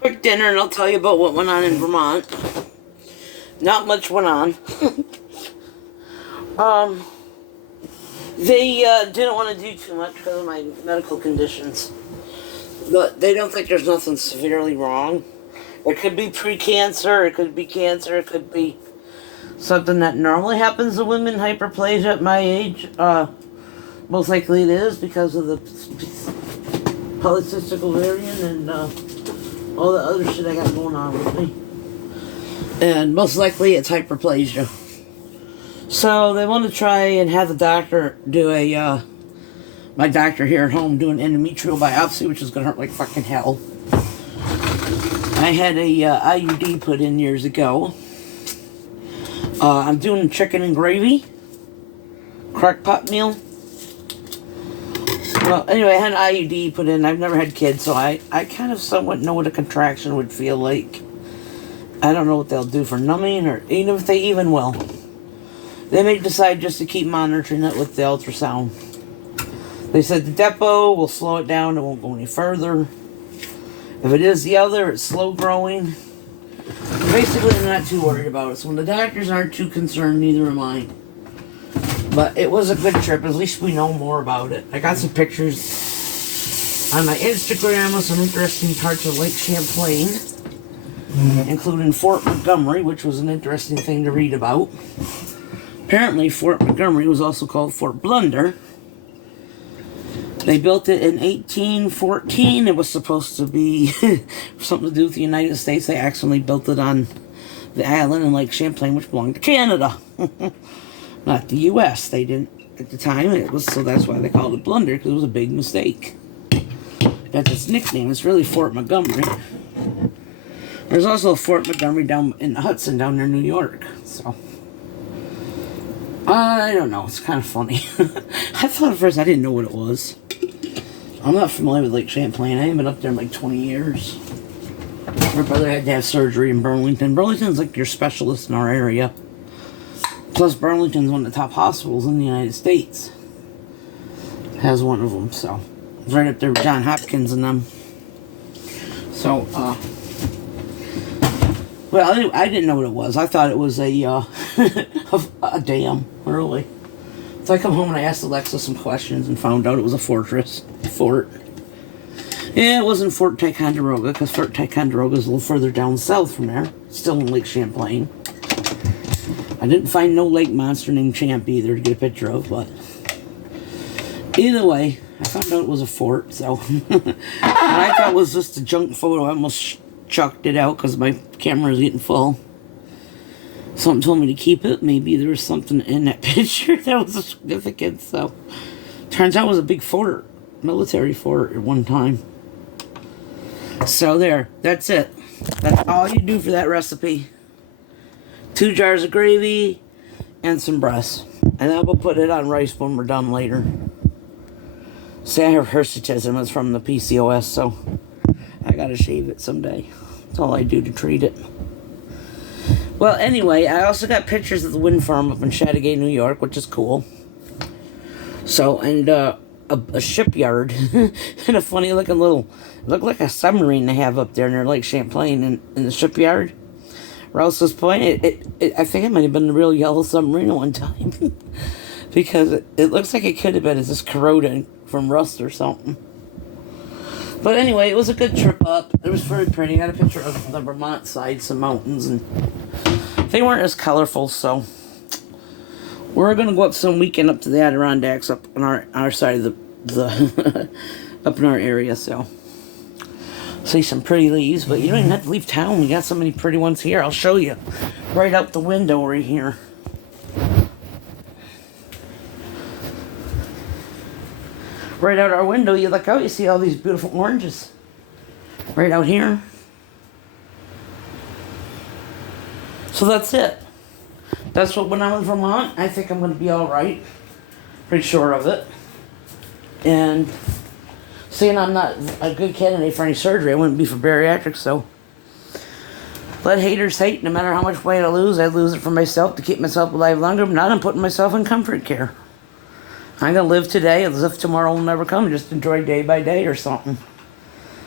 quick dinner and I'll tell you about what went on in Vermont. Not much went on. They didn't want to do too much because of my medical conditions. But they don't think there's nothing severely wrong. It could be pre-cancer, it could be cancer, it could be something that normally happens to women, hyperplasia at my age. Most likely it is because of the polycystic ovarian and all the other shit I got going on with me. And most likely it's hyperplasia. So they want to try and have the doctor do my doctor here at home do an endometrial biopsy, which is going to hurt like fucking hell. I had a IUD put in years ago. I'm doing chicken and gravy. Crock pot meal. Well, anyway, I had an IUD put in. I've never had kids, so I kind of somewhat know what a contraction would feel like. I don't know what they'll do for numbing, or even if they even will. They may decide just to keep monitoring it with the ultrasound. They said the depot will slow it down. It won't go any further. If it is the other, it's slow growing. Basically, I'm not too worried about it. So when the doctors aren't too concerned, neither am I. But it was a good trip. At least we know more about it. I got some pictures on my Instagram of some interesting parts of Lake Champlain, including Fort Montgomery, which was an interesting thing to read about. Apparently, Fort Montgomery was also called Fort Blunder. They built it in 1814. It was supposed to be something to do with the United States. They accidentally built it on the island in Lake Champlain, which belonged to Canada. Not the U.S. They didn't at the time. It was, so that's why they called it Blunder, because it was a big mistake. That's its nickname. It's really Fort Montgomery. There's also a Fort Montgomery down in the Hudson down near New York. So I don't know. It's kind of funny. I thought at first I didn't know what it was. I'm not familiar with Lake Champlain. I haven't been up there in like 20 years. My brother had to have surgery in Burlington. Burlington's like your specialist in our area. Plus, Burlington's one of the top hospitals in the United States. Has one of them, so. It's right up there with Johns Hopkins and them. So, well, I didn't know what it was. I thought it was a dam, really. So I come home and I asked Alexa some questions and found out it was a fort. Yeah, it wasn't Fort Ticonderoga, because Fort Ticonderoga is a little further down south from there. Still in Lake Champlain. I didn't find no lake monster named Champ either to get a picture of, but either way, I found out it was a fort, so. What I thought was just a junk photo. I almost chucked it out because my camera was getting full. Something told me to keep it. Maybe there was something in that picture that was significant, so. Turns out it was a big fort, military fort at one time. So there, that's it. That's all you do for that recipe. 2 jars of gravy and some breasts. And then we'll put it on rice when we're done later. See, I have hirsutism. It's from the PCOS, so I gotta shave it someday. That's all I do to treat it. Well, anyway, I also got pictures of the wind farm up in Chateaugay, New York, which is cool. So, and a shipyard and a funny looking little, looked like a submarine they have up there near Lake Champlain in the shipyard. Rouse's Point, I think it might have been a real yellow submarine at one time. Because it looks like it could have been. It's just corroding from rust or something. But anyway, it was a good trip up. It was very pretty. I got a picture of the Vermont side, some mountains, and they weren't as colorful, so we're going to go up some weekend up to the Adirondacks up on our side of the up in our area, so see some pretty leaves, but you don't even have to leave town. We got so many pretty ones here. I'll show you right out the window right here. Right out our window, you look out, you see all these beautiful oranges. Right out here. So that's it. That's what went on in Vermont. I think I'm going to be alright. Pretty sure of it. And seeing I'm not a good candidate for any surgery, I wouldn't be for bariatrics, so let haters hate. No matter how much weight I lose it for myself to keep myself alive longer, but not I'm putting myself in comfort care. I'm going to live today as if tomorrow will never come. Just enjoy day by day or something.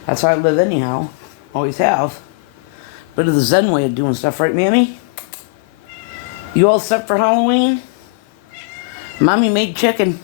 That's how I live anyhow. Always have. Bit of the Zen way of doing stuff, right, Mammy? You all set for Halloween? Mommy made chicken.